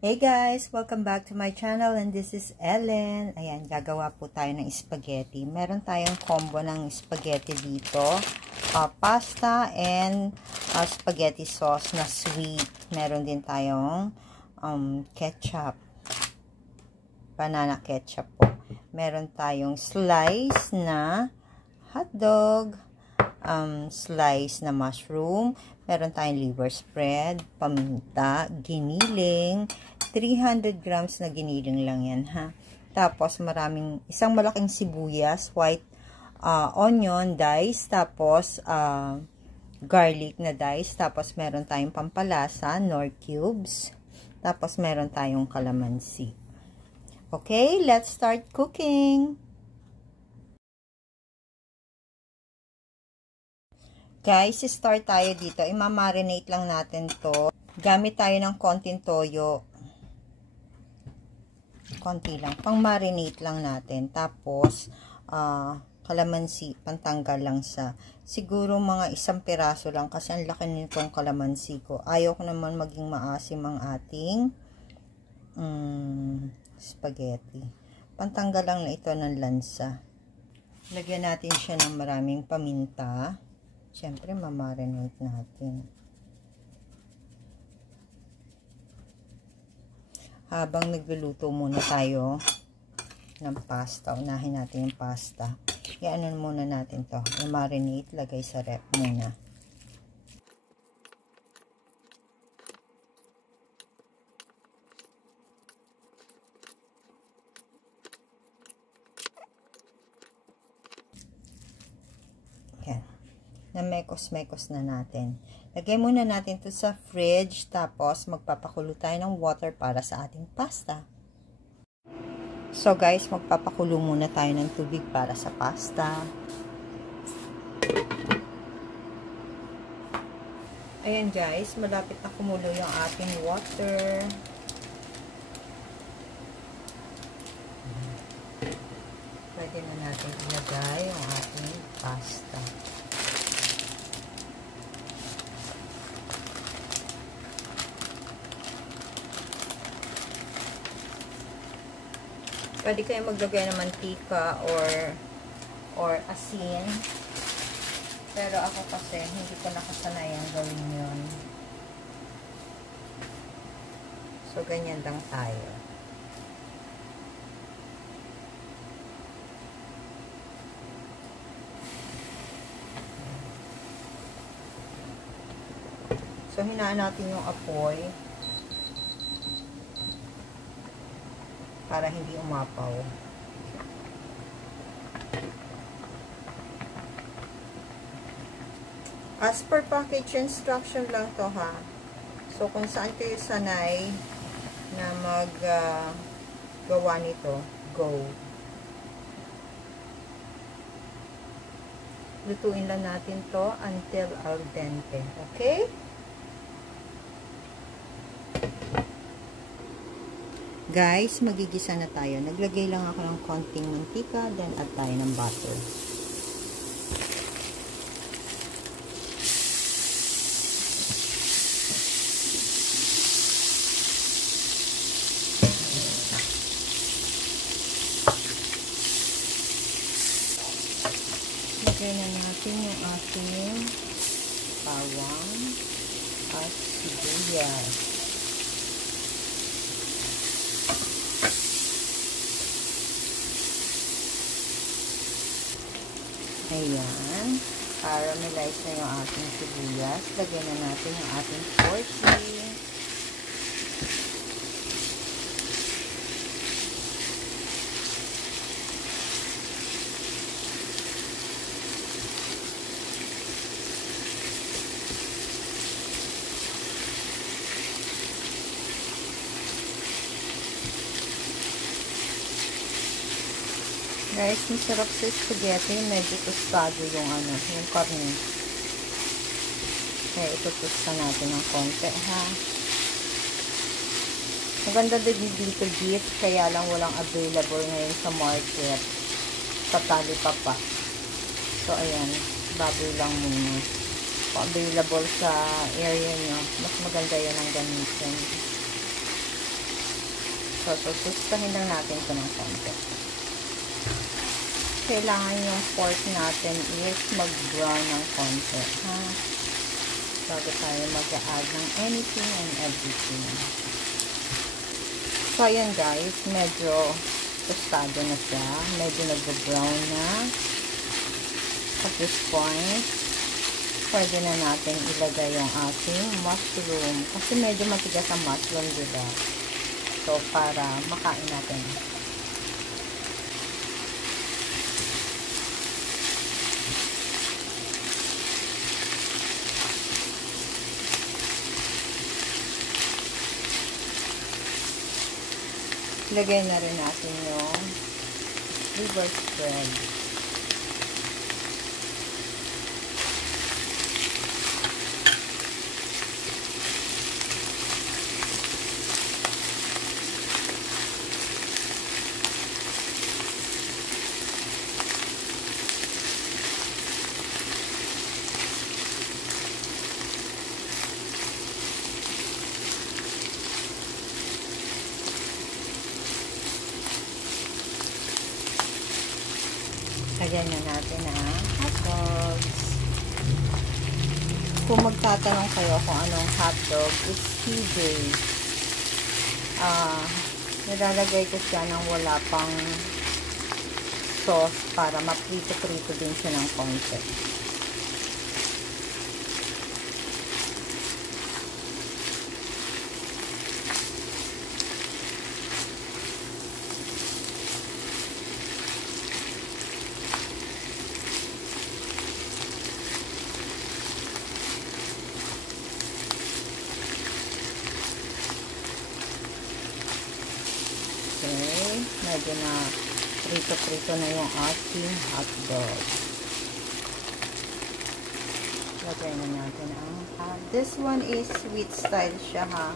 Hey guys! Welcome back to my channel and this is Ellen. Ayan, gagawa po tayo ng spaghetti. Meron tayong combo ng spaghetti dito. Pasta and spaghetti sauce na sweet. Meron din tayong ketchup. Banana ketchup po. Meron tayong slice na hotdog. Slice na mushroom. Meron tayong liver spread, paminta, giniling, 300 grams na giniling lang yan, ha. Tapos, isang malaking sibuyas, white onion dice, tapos, garlic na dice, tapos meron tayong pampalasa, nor cubes, tapos meron tayong calamansi. Okay, let's start cooking! Guys, start tayo dito. I-marinate lang natin to. Gamit tayo ng konting toyo. Konti lang. Pang-marinate lang natin. Tapos, kalamansi. Pantanggal lang sa. Siguro mga 1 piraso lang. Kasi ang laki nitong kalamansi ko. Ayaw ko naman maging maasim ang ating spaghetti. Pantanggal lang na ito ng lansa. Lagyan natin siya ng maraming paminta. Siyempre, mamarinate natin. Habang nagluluto muna tayo ng pasta, unahin natin yung pasta. Ianon muna natin to. I-marinate, lagay sa ref muna. Yan. Na mekos-mekos na natin. Lagay muna natin to sa fridge, tapos magpapakulo tayo ng water para sa ating pasta. So guys, magpapakulo muna tayo ng tubig para sa pasta. Ayan guys, malapit na kumulo yung ating water. Pwede na natin ilagay yung ating pasta. Pwede kayo maglagay ng mantika or asin. Pero ako kasi hindi ko nakasanayan gawin yun. So, ganyan lang tayo. So, hinaan natin yung apoy para hindi umapaw. As per package instruction lang to, ha. So, kung saan kayo sanay na gawa nito, go. Lutuin lang natin to until al dente. Okay? Guys, magigisa na tayo. Naglagay lang ako ng konting mantika, then add tayo ng butter. Lagay na natin yung ating bawang at sibuyas. Ayan. Caramelize na yung ating sibuyas. Lagyan na natin yung ating porky. Guys, masarap sa spaghetti. Medyo tostado yung yung karne. Kaya itutusta natin ng konti, ha. Maganda din dito beef, kaya lang walang available ngayon sa market. Patali pa. So, ayan. Baboy lang muna. Kung available sa area nyo, mas maganda yan ang gamitin. So, tustahin lang natin ito ng konti. Kailangan yung pork natin is mag-brown ng konti, ha? Bago tayo mag-add ng anything and everything. So, ayan guys, medyo tostado na siya. Medyo nag-brown na. At this point, pwede na natin ilagay yung ating mushroom. Kasi medyo matigas ang mushroom, diba? So, para makain natin. Lagay na rin natin yung liver spread. Lagyan na natin ang hotdogs. Kung magtatanong kayo kung anong hotdog, is CJ. Nilalagay ko siya ng wala pang sauce para maprito-prito din siya ng konti. Okay, medyo na prito-prito na yung ating hotdog. Lagay na natin ang this one is sweet style siya, ha.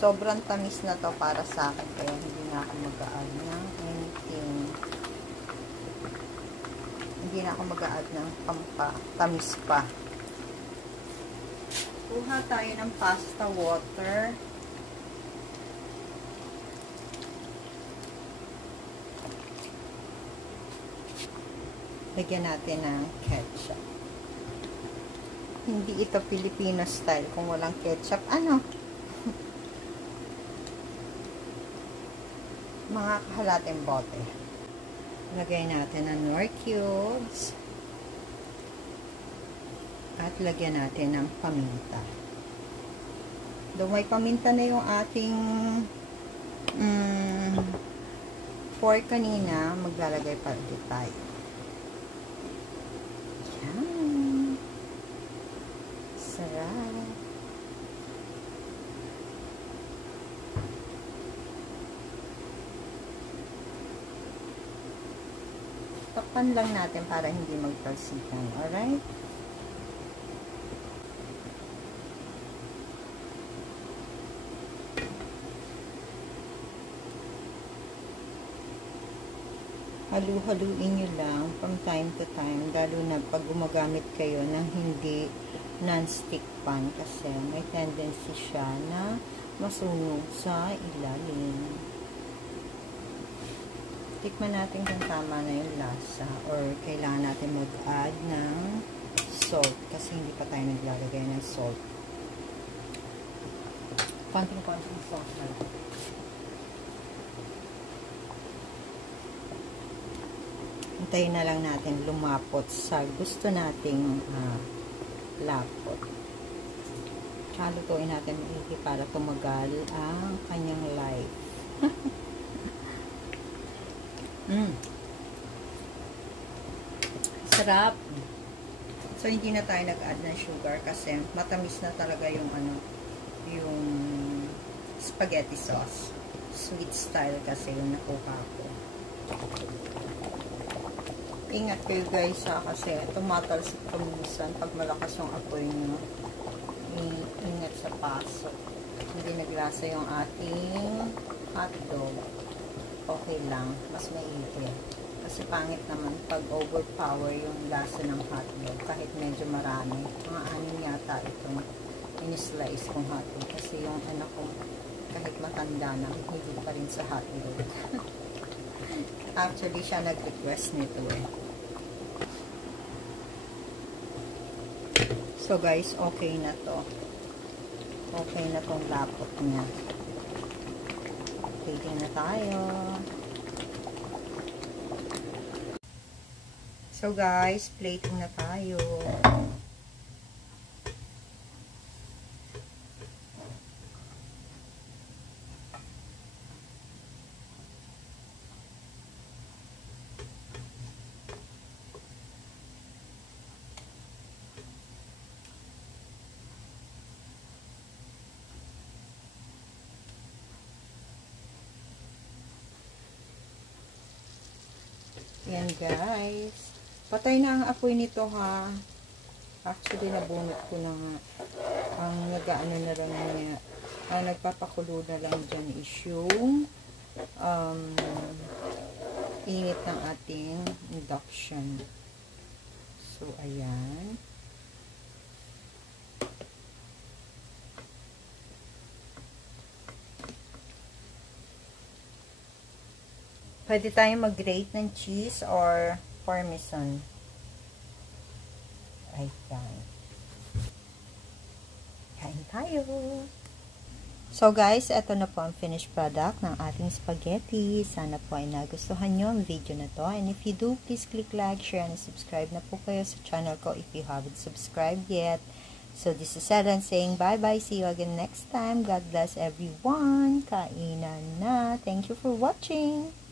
Sobrang tamis na to para sa akin, kaya hindi na ako mag-a-add ng anything. Hindi na ako mag-a-add ng tamis pa. Kuha tayo ng pasta water. Lagyan natin ng ketchup. Hindi ito Filipino style kung walang ketchup. Ano? Mga kahalating bote. Lagay natin ang Knorr cubes. At lagyan natin ng paminta. Doon may paminta na yung ating pork kanina, maglalagay pa ulit tayo. Yan. Sarap. Takpan lang natin para hindi magtalsikan. Alright? Halu-haluin nyo lang from time to time, lalo na pag gumagamit kayo ng hindi non-stick pan kasi may tendency siya na masunog sa ilalim. Tikman natin kung tama na yung lasa or kailangan natin mag-add ng salt kasi hindi pa tayo naglalagay ng salt. Konting-konting salt na lang. Hintayin na lang natin lumapot sa gusto nating lapot. Halutuin natin maigi para tumagal ang kanyang life. Sarap. So, hindi na tayo nag-add ng sugar kasi matamis na talaga yung yung spaghetti sauce. Sweet style kasi yung nakuha ko. Ingat kayo guys kasi tumatalsik ko minsan pag malakas yung apoy nyo. Ingat sa paso. Hindi naglasa yung ating hotdog. Okay lang. Mas maigi. Kasi pangit naman pag overpower yung lasa ng hotdog. Kahit medyo marami. Mga anin yata itong in-slice kong hotdog. Kasi yung anak ko kahit matanda na, hindi pa rin sa hotdog. Actually, siya nag-request nito eh. So guys, okay na to. Okay na tong lapot niya. Plating na tayo. So guys, plating na tayo. Yan guys. Patay na ang apoy nito ha. Actually, nabunot ko na nga. Ang nag-ano na lang niya. Ang nagpapakulo na lang dyan is yung init ng ating induction. So, ayan. Pwede tayong mag-grate ng cheese or parmesan. Ayan. Kain tayo. So guys, ito na po ang finished product ng ating spaghetti. Sana po ay nagustuhan nyo ang video na to. And if you do, please click like, share, and subscribe na po kayo sa channel ko if you haven't subscribed yet. So this is Ellen saying bye-bye. See you again next time. God bless everyone. Kainan na. Thank you for watching.